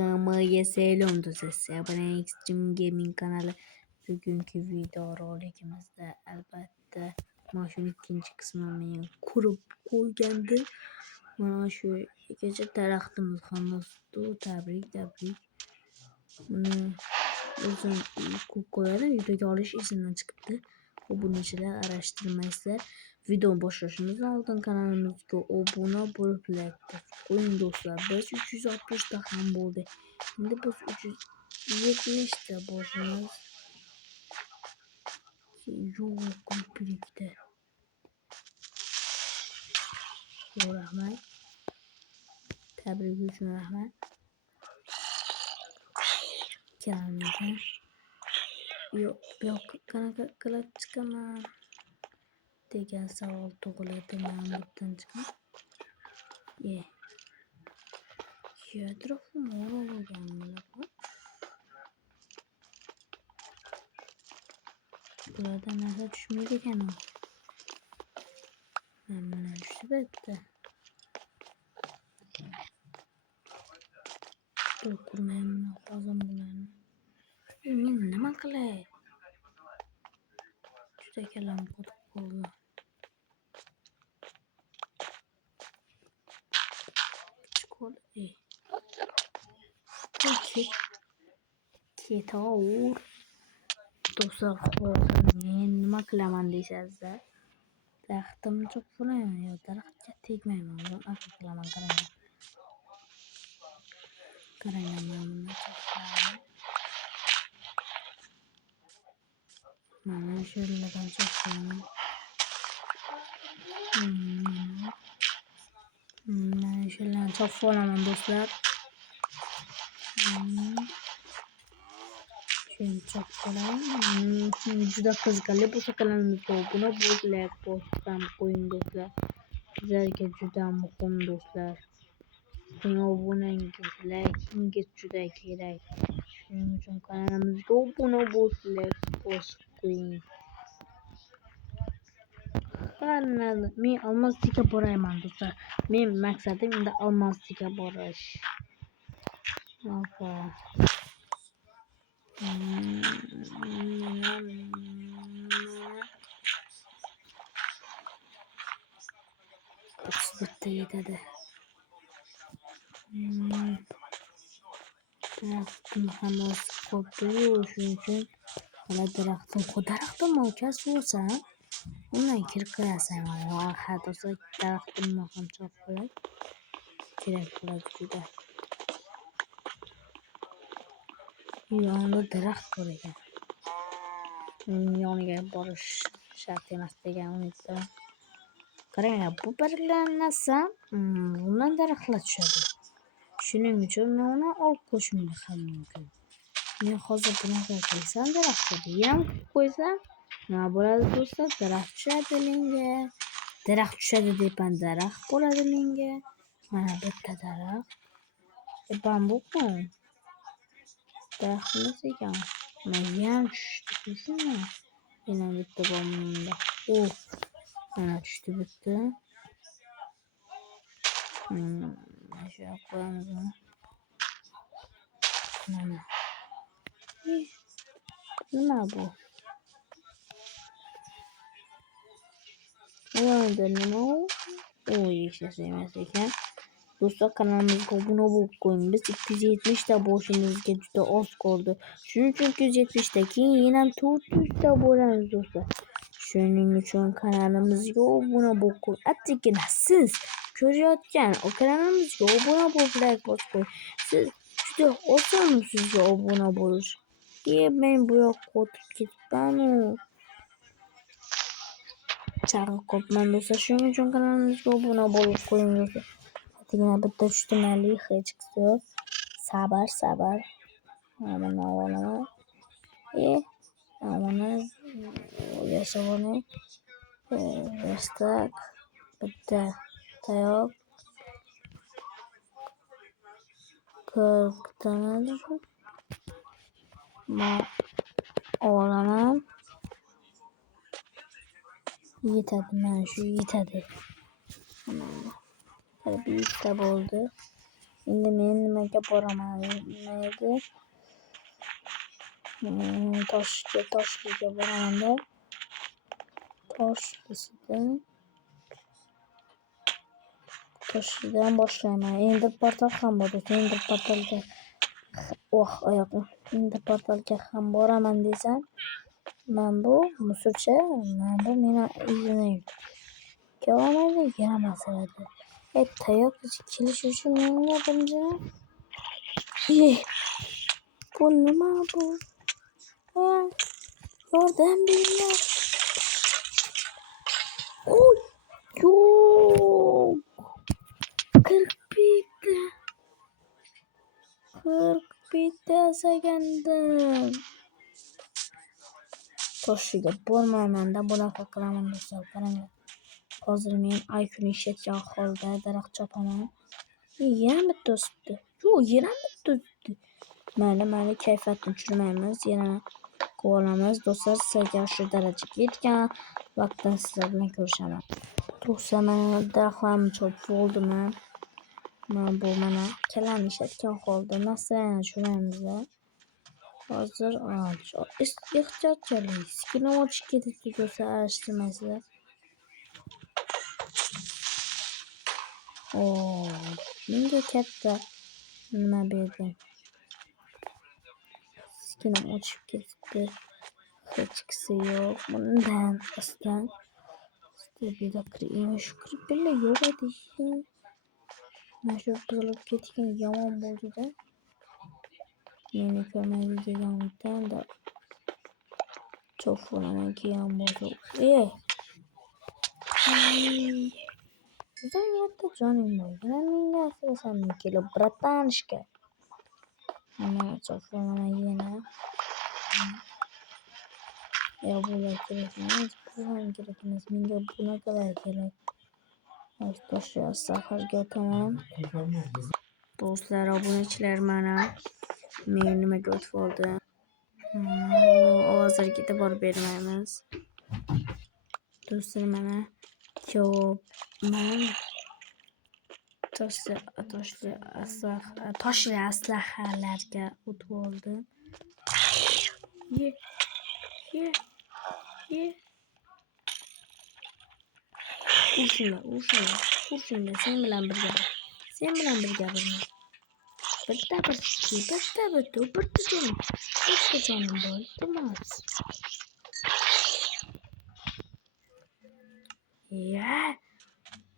Hammaga selam do'stlar. Abone Extreme Gaming kanalı. Bugünkü video rolikimizde albatta mana shu ikkinchi qismini men qurib qo'ygandim. Mana shu ikkita daraxtimiz ham o'sdi. Tabrik. Buni o'zim ko'p qo'yadi. Videoga olish esimdan chiqibdi. Obunachilar araştırmaysizlar. Video boshlashimizdan oldin kanalimizga obuna bo'lib like qo'ying do'stlar. Biz 360 ta ham bo'ldi. Endi biz 370 ta bo'lishimiz yo'q ko'prikda. Rahmat. Tabrik uchun rahmat. Kalamdan. Yo'q, qanaqa qilib chiqaman degan savol tug'iladi mendan chiqib. Atrofim o'ralganmi? Bulardan narsa tushmaydi ekan. Mana shu bitta. To'qirmayman hozir bularni. Men nima qilay? Juda kalam qotib qoldi. Ketovur. Do'stlar, hozir men nima qilaman deysizlar? Daraxtimni cho'qlayman yo daraxtga tegmayman. Buni aql qilaman qarang. Qarang mana shu yerlardan cho'qlayman. Mana shu yerlarni cho'qib olaman do'stlar. Juda qiziqarli bo'lsa kanalimizga obuna bo'lib like bosib qo'ying do'stlar. Bizlarga juda muhim do'stlar. Obunangiz, like'ingiz juda kerak. Shuning uchun kanalimizga obuna bo'lib like bosib qo'ying. Men Olmazorga borayman do'stlar. Men maqsadim endi Olmazorga borish. Bitta yetadi. Daraxtim hammasi qotdi-yu, shuning uchun mana daraxtim o'chas bo'lsa, undan kirib qo'yasan. Ha, do'stlar, daraxtimni ham cho'qib kerak bo'ladi juda. Yonida daraxt bor ekan. Yoniga borish shart emas degan umidda. Qarang, bu barglanmasam, bundan daraxtlar tushadi. Shuning uchun men uni olib qo'yishim ham mumkin. Men hozir bunaqa qilsam daraxtga ham qo'ysam, nima bo'ladi do'stlar? Daraxt tushadi menga. Daraxt tushadi deyman, daraxt bo'ladi menga. Mana bitta daraxt. Bambuqmi? Daraxtimiz ekan. Menga ham tushdi, ko'rdingmi? Yana bitta bor. Mana tushdi bitta. Shu qo'yamiz. Mana. Nima bu? Nima u? Hech emas ekan. Do'stlar, kanalimizga obuna bo'lib qo'ying. Biz 270 ta bo'lishimizga juda oz qoldi. Shuning uchun 270 ta, keyin yana 400 ta bo'lamiz do'stlar. Shuning uchun kanalimizga obuna bo'lib qo'ying. Attigina siz ko'rayotgan kanalimizga obuna bo'lib like bosib qo'ying. Siz juda oson sizga obuna bo'lish. Men bu yoqqa o'tib ketibman-u. Chaqib qolibman do'stlar. Shuning uchun kanalimizga obuna bo'lib qo'ying do'stlar. Attigina bitta tushtimali hech yo'q. Sabr. Mana olaman. Mana yashavani. Restak. Bitta tayoq. 40 tane. Olaman. Yetadi, mana shu yetadi. Bitta bo'ldi. Endi men nimaga boraman? Nima edi? Toshliga boraman-da. Toshlidan boshlayman. Endi portal ham bor. Endi portalga oyoqim. Endi portalga ham boraman desam, men bu musulcha, men bu meni izini kelamaydi, yana masalada. Tayoq kelish uchun menga birinchidan bu nima bu? Yordam beringlar. Oy, yo'q. 40 bitta yasagandim. Toshliga bormayman-da, bunaqa qilaman do'stlar. Qaranglar. Hozir men iPhone ishlatgan holda daraxt chopaman. Yana bitta o'sibdi. Yo'q, yana bitta o'sibdi. Mayli, kayfiyatni tushirmaymiz. Yana ko'ramiz. Do'stlar, sizga shu darajaga yetgan vaqtda sizlar bilan ko'rishaman. Do'stlar, mana daraxtlarni chopib oldim. Mana kalani ishlatgan holda nasrani tushiramiz-da. Hozir ehtiyotkorlik skina ochib ketibdi do'stlar, arashtirmaysizlar. Menga katta nima berdi? Skina ochib ketibdi. Hech qisi yo'q. Bundan aslan stabilida shu kripperlar yo'q edi. Mana shu buzilib ketgan yomon bo'ldi-da. Meni ko'rmaydi degan umidda cho'finaman keyin bo'ldi. Bizdan yerda joning bor. Yana menga asrasan kelib, bratanishka. Mana cho'finaman yana. Bular kerak emas. Menga bunaqalar kerak. Do'stlar, safarga o'taman. Do'stlar, obunachilar mana men nimaga o'tib oldim. Hozirgida borib bermaymiz. Do'stlar, mana toshli aslahalarga o'tib oldim. Urishinglar, sen bilan birga birman. Bitta jonim bor, iltimos.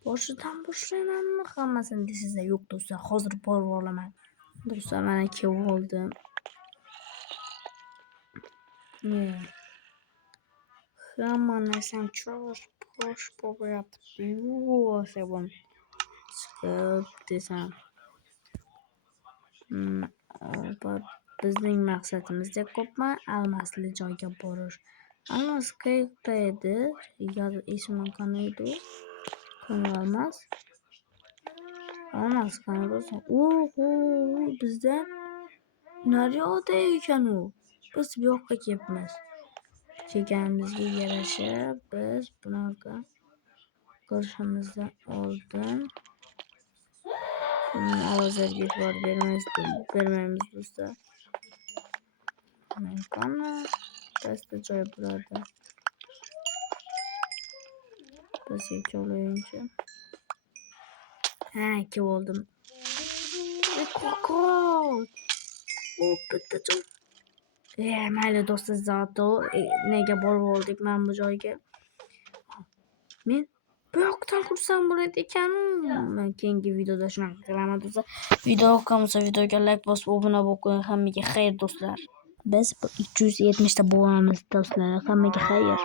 Boshidan boshlaymanmi hammasini desizlar? Yo'q do'stlar, hozir borib olaman. Do'stlar, mana kelib oldim. Hamma narsam bosh bo'lyapti. Yo'q, chiqib desam. Bizning maqsadimizda ko'pman almasli joyga borish. Almas qayerda edi? Esimdan qolmaydi. Almas qanaqa? Bizda naryoqda ekan u. Biz bu yoqqa kelibmiz. Kelganimizga yarasha biz bunaqa ko'rishimizdan oldin hozirga e'tibor bermaymiz do'stlar. Qani pastda joy bo'ladi. Bizga jo'layinchi. Kelib oldim. Bitta joy. Mayli do'stlar, zato nega borib oldik men bu joyga? Men bu yoqdan kursam bo'ladi ekan. Men keyingi videoda shunaqa qilaman do'stlar. Video yoqqansa videoga like bosib obuna bo'lib, hammaga xayr do'stlar. Biz 270 ta bo'lamiz do'stlar. Hammaga xayr.